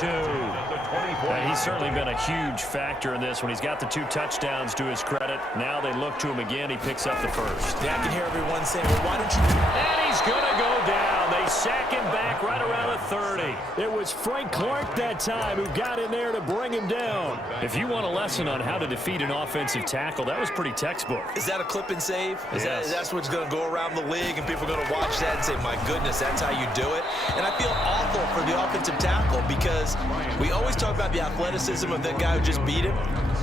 He's certainly been a huge factor in this when he's got the 2 touchdowns to his credit. Now they look to him again. He picks up the first. Yeah, I can hear everyone saying, well, why don't you... And he's going to go down. They sack him back right around the 30. It was Frank Clark that time who got in there to bring him down. If you want a lesson on how to defeat an offensive tackle, that was pretty textbook. Is that a clip and save? Yes. That's what's going to go around the league, and people are going to watch that and say, my goodness, that's how you do it? And I feel awful for the offensive tackle because we always talk about the athleticism of the guy who just beat him.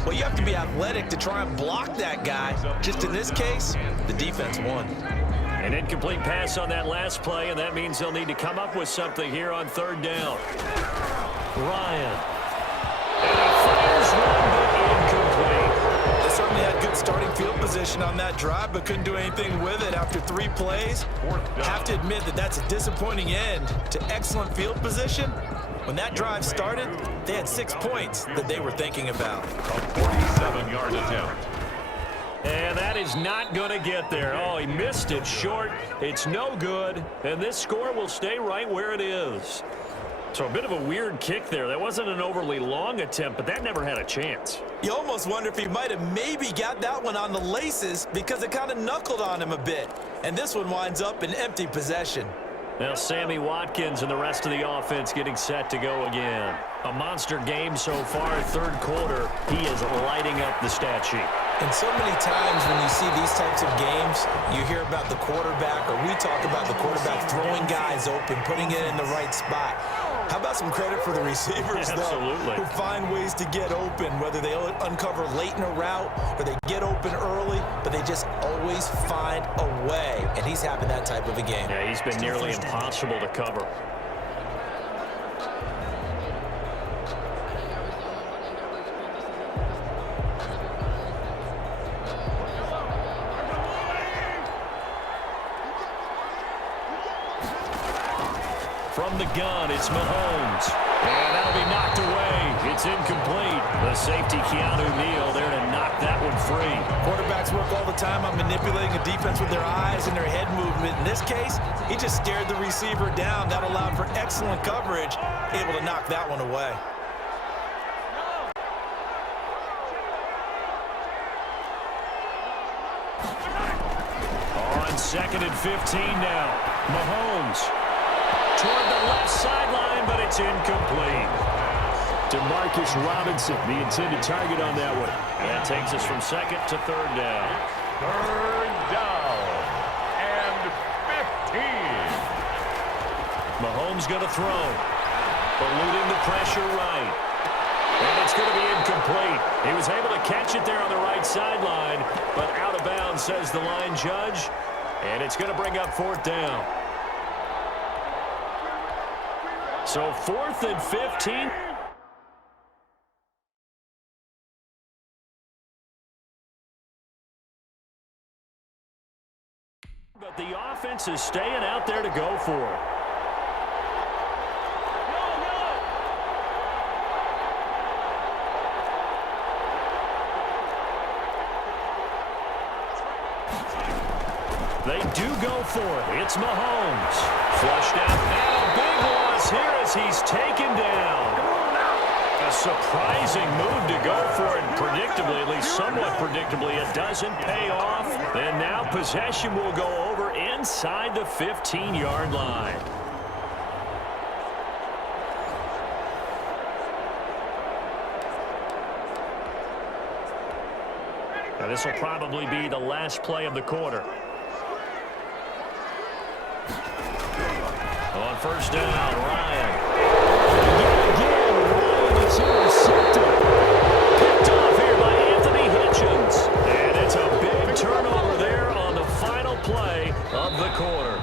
Well, you have to be athletic to try and block that guy. Just in this case, the defense won. An incomplete pass on that last play, and that means they'll need to come up with something here on 3rd down. Ryan. And he fires one, but incomplete. They certainly had good starting field position on that drive, but couldn't do anything with it after 3 plays. Have to admit that that's a disappointing end to excellent field position. When that drive started, they had 6 points that they were thinking about. A 47-yard attempt. And that is not going to get there. Oh, he missed it short. It's no good. And this score will stay right where it is. So a bit of a weird kick there. That wasn't an overly long attempt, but that never had a chance. You almost wonder if he might have maybe got that one on the laces because it kind of knuckled on him a bit. And this one winds up in empty possession. Now Sammy Watkins and the rest of the offense getting set to go again. A monster game so far, 3rd quarter. He is lighting up the stat sheet. And so many times when you see these types of games, you hear about the quarterback, or we talk about the quarterback throwing guys open, putting it in the right spot. How about some credit for the receivers, though, who find ways to get open, whether they uncover late in a route or they get open early, but they just always find a way. And he's having that type of a game. Yeah, he's been nearly impossible to cover. From the gun, it's Mahomes. And that'll be knocked away. It's incomplete. The safety, Keanu Neal, there to knock that one free. Quarterbacks work all the time on manipulating a defense with their eyes and their head movement. In this case, he just stared the receiver down. That allowed for excellent coverage, able to knock that one away. On 2nd and 15 now. Mahomes toward the left sideline, but it's incomplete. Demarcus Robinson, the intended target on that one. That takes us from 2nd to 3rd down. 3rd down and 15. Mahomes going to throw. Eluding the pressure right. And it's going to be incomplete. He was able to catch it there on the right sideline, but out of bounds, says the line judge. And it's going to bring up 4th down. So 4th and 15. But the offense is staying out there to go for it. They do go for it. It's Mahomes. Flushed out. And a big loss here as he's taken down. A surprising move to go for it. Predictably, at least somewhat predictably, it doesn't pay off. And now possession will go over inside the 15-yard line. Now this will probably be the last play of the quarter. On 1st down, Ryan. Again, Ryan is intercepted. Picked off here by Anthony Hitchens. And it's a big turnover there on the final play of the quarter.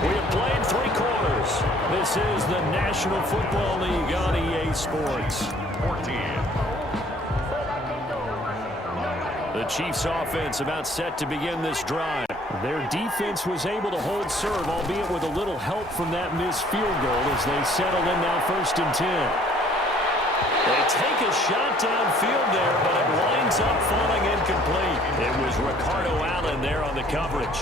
We have played 3 quarters. This is the National Football League on EA Sports. 14. The Chiefs offense about set to begin this drive. Their defense was able to hold serve, albeit with a little help from that missed field goal as they settled in now 1st and 10. They take a shot downfield there, but it winds up falling incomplete. It was Ricardo Allen there on the coverage.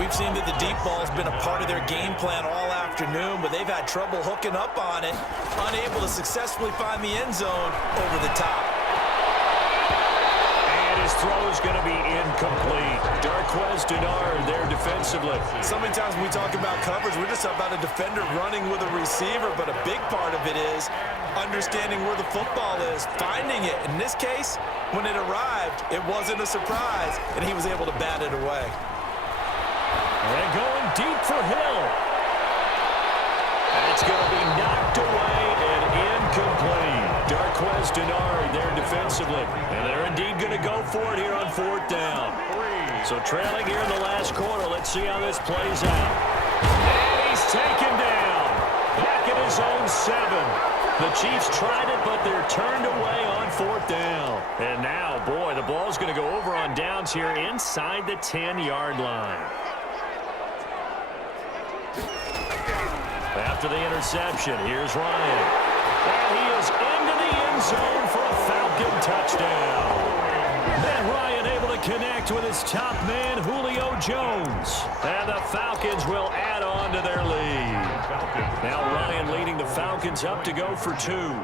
We've seen that the deep ball has been a part of their game plan all afternoon, but they've had trouble hooking up on it, unable to successfully find the end zone over the top. And his throw is going to be incomplete. Darquez Denard there defensively. So many times when we talk about coverage, we're just about a defender running with a receiver, but a big part of it is understanding where the football is, finding it. In this case, when it arrived, it wasn't a surprise, and he was able to bat it away. And going deep for Hill. And it's going to be knocked away and incomplete. Darquez Denard there defensively. And they're indeed going to go for it here on 4th down. So trailing here in the last quarter. Let's see how this plays out. And he's taken down. Back at his own 7. The Chiefs tried it, but they're turned away on 4th down. And now, boy, the ball's going to go over on downs here inside the 10-yard line. After the interception, here's Ryan. And he is into the end zone for a Falcon touchdown. Matt Ryan able to connect with his top man, Julio Jones. And the Falcons will add on to their lead. Now Ryan leading the Falcons up to go for 2.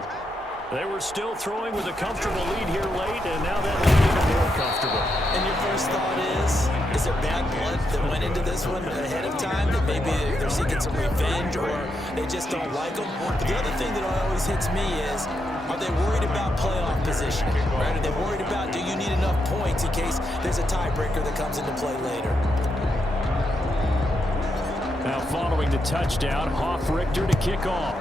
They were still throwing with a comfortable lead here late, and now that lead even more comfortable. And your first thought is there bad blood that went into this one ahead of time, that maybe they're seeking some revenge or they just don't like them? But the other thing that always hits me is, are they worried about playoff positioning? Right? Are they worried about, do you need enough points in case there's a tiebreaker that comes into play later? Now following the touchdown, Hoff-Richter to kick off.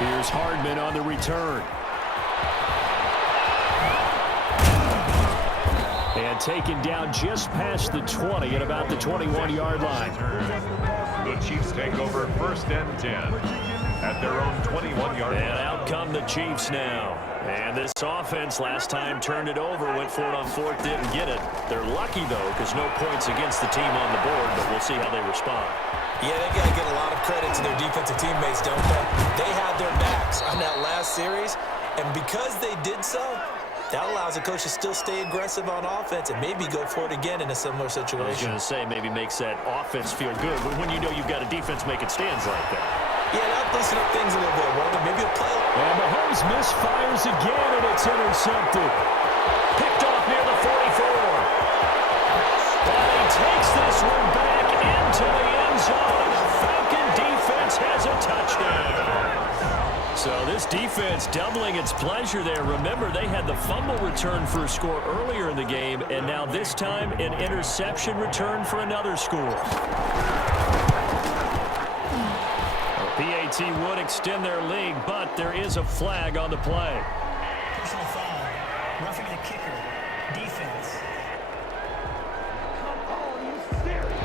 Here's Hardman on the return. And taken down just past the 20 at about the 21-yard line. The Chiefs take over 1st and 10 at their own 21-yard line. And out come the Chiefs now. And this offense last time turned it over, went for it on 4th, didn't get it. They're lucky, though, because no points against the team on the board, but we'll see how they respond. Yeah, they got to give a lot of credit to their defensive teammates, don't they? They had their backs on that last series, and because they did so, that allows the coach to still stay aggressive on offense and maybe go for it again in a similar situation. I was going to say, maybe makes that offense feel good, but when you know you've got a defense making stands like that. Yeah, that'll loosen up things a little bit, won't it? Maybe a play. And Mahomes misfires again, and it's intercepted. Picked off near the 44. And he takes this one back into the end zone, and the Falcon defense has a touchdown. So this defense doubling its pleasure there. Remember, they had the fumble return for a score earlier in the game, and now this time an interception return for another score. PAT would extend their lead, but there is a flag on the play. Personal foul, roughing the kicker, defense.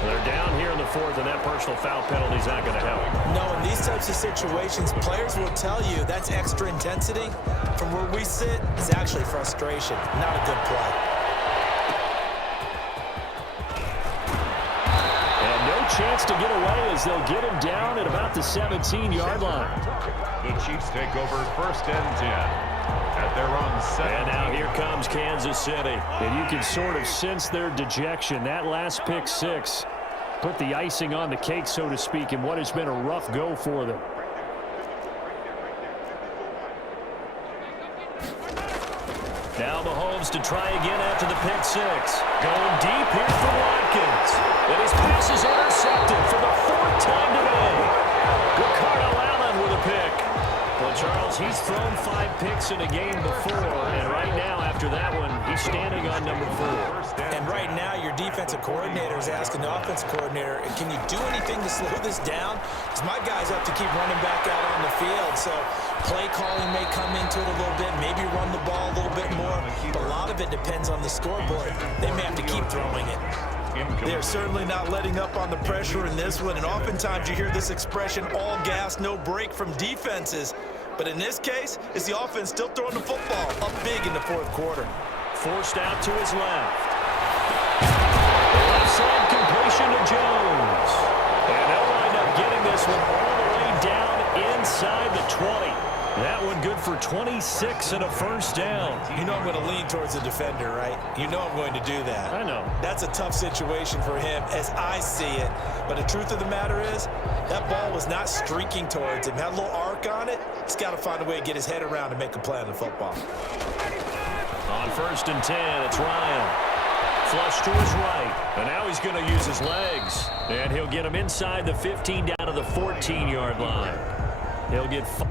They're down here in the 4th, and that personal foul penalty is not going to help. No, in these types of situations, players will tell you that's extra intensity. From where we sit, it's actually frustration, not a good play. And no chance to get away as they'll get him down at about the 17-yard line. The Chiefs take over 1st and 10 at their own 7. And now here comes Kansas City. And you can sort of sense their dejection. That last pick 6 put the icing on the cake, so to speak, in what has been a rough go for them. Now Mahomes to try again after the pick 6. Going deep here for Watkins. And his pass is intercepted for the 4th time today. Ricardo Allen with a pick. Well, Charles, he's thrown 5 picks in a game before, and right now, after that one, he's standing on number 4. And right now, your defensive coordinator is asking the offensive coordinator, can you do anything to slow this down? Because my guys have to keep running back out on the field, so play calling may come into it a little bit, maybe run the ball a little bit more, but a lot of it depends on the scoreboard. They may have to keep throwing it. They're certainly not letting up on the pressure in this one, and oftentimes you hear this expression, all gas, no break from defenses. But in this case, it's the offense still throwing the football up big in the 4th quarter. Forced out to his left. Left side completion to Jones. And they'll wind up getting this one all the way down inside the 20. That one good for 26 and a first down. You know I'm going to lean towards the defender, right? You know I'm going to do that. I know. That's a tough situation for him as I see it. But the truth of the matter is, that ball was not streaking towards him. Had a little arc on it. He's got to find a way to get his head around and make a play on the football. On 1st and 10, it's Ryan. Flush to his right. And now he's going to use his legs. And he'll get him inside the 15 down to the 14-yard line. He'll get 5.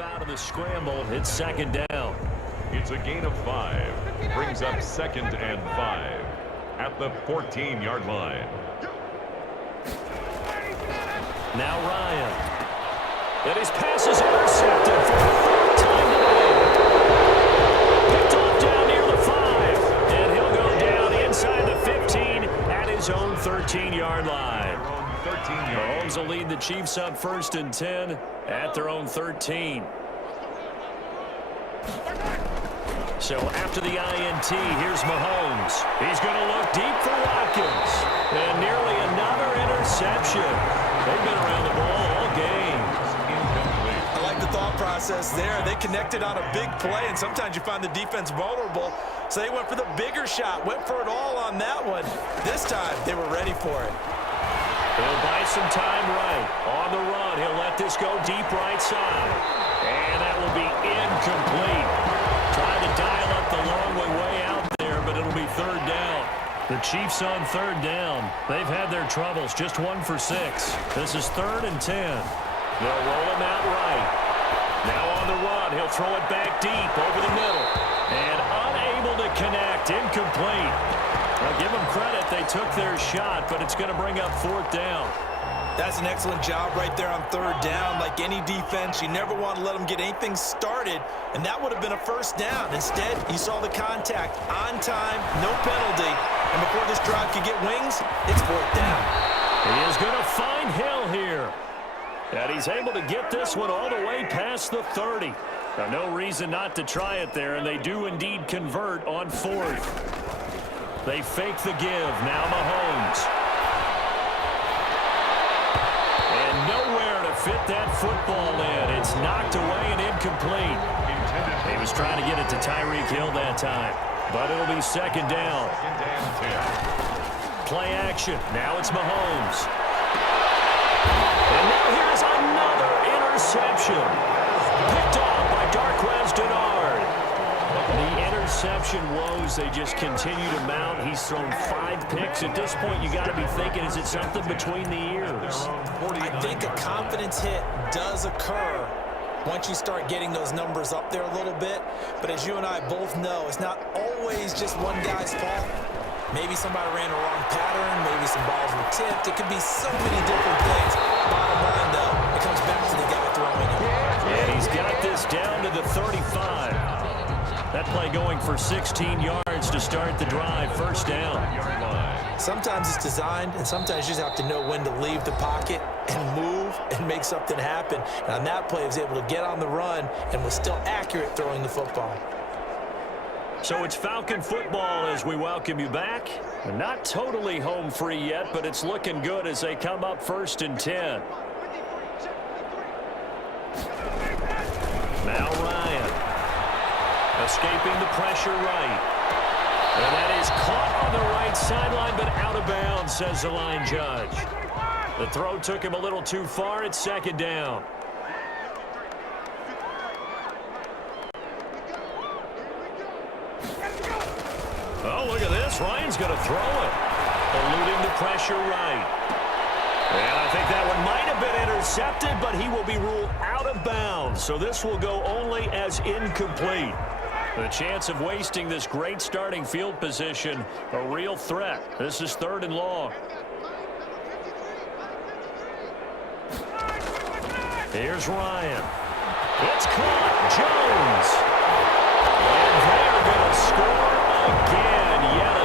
Out of the scramble, it's 2nd down. It's a gain of 5. Brings up 2nd and 5 at the 14-yard line. Now Ryan. And his pass is intercepted for the 3rd time today. Picked off down near the 5. And he'll go down inside the 15 at his own 13-yard line. Mahomes will lead the Chiefs up 1st and 10 at their own 13. So after the INT, here's Mahomes. He's going to look deep for Watkins. And nearly another interception. They've been around the ball all game. I like the thought process there. They connected on a big play, and sometimes you find the defense vulnerable. So they went for the bigger shot, went for it all on that one. This time, they were ready for it. He'll buy some time right. On the run, he'll let this go deep right side. And that will be incomplete. Trying to dial up the long way out there, but it'll be 3rd down. The Chiefs on 3rd down. They've had their troubles, just 1 for 6. This is 3rd and 10. They'll roll him out right. Now on the run, he'll throw it back deep over the middle. And unable to connect, incomplete. I'll give them credit. They took their shot, but it's going to bring up 4th down. That's an excellent job right there on 3rd down. Like any defense, you never want to let them get anything started, and that would have been a 1st down. Instead, you saw the contact on time, no penalty, and before this drive could get wings, it's 4th down. He is going to find Hill here. And he's able to get this one all the way past the 30. Now, no reason not to try it there, and they do indeed convert on 4th. They fake the give. Now Mahomes. And nowhere to fit that football in. It's knocked away and incomplete. He was trying to get it to Tyreek Hill that time. But it'll be 2nd down. Play action. Now it's Mahomes. And now here's another interception. Picked off by Darquez Dennard. The interception woes, they just continue to mount. He's thrown 5 picks. At this point, you got to be thinking, is it something between the ears? I think a confidence hit does occur once you start getting those numbers up there a little bit. But as you and I both know, it's not always just one guy's fault. Maybe somebody ran a wrong pattern. Maybe some balls were tipped. It could be so many different things. Bottom line, though, it comes back to the guy throwing it. And he's got this down to the 35. That play going for 16 yards to start the drive. 1st down. Sometimes it's designed, and sometimes you just have to know when to leave the pocket and move and make something happen. And on that play, he was able to get on the run and was still accurate throwing the football. So it's Falcon football as we welcome you back. Not totally home free yet, but it's looking good as they come up 1st and 10. Now Ryan. Escaping the pressure right. And that is caught on the right sideline, but out of bounds, says the line judge. The throw took him a little too far. It's 2nd down. Oh, look at this. Ryan's going to throw it. Eluding the pressure right. And I think that one might have been intercepted, but he will be ruled out of bounds. So this will go only as incomplete. The chance of wasting this great starting field position, a real threat. This is 3rd and long. Here's Ryan. It's caught. Jones. And they're going to score again. Yet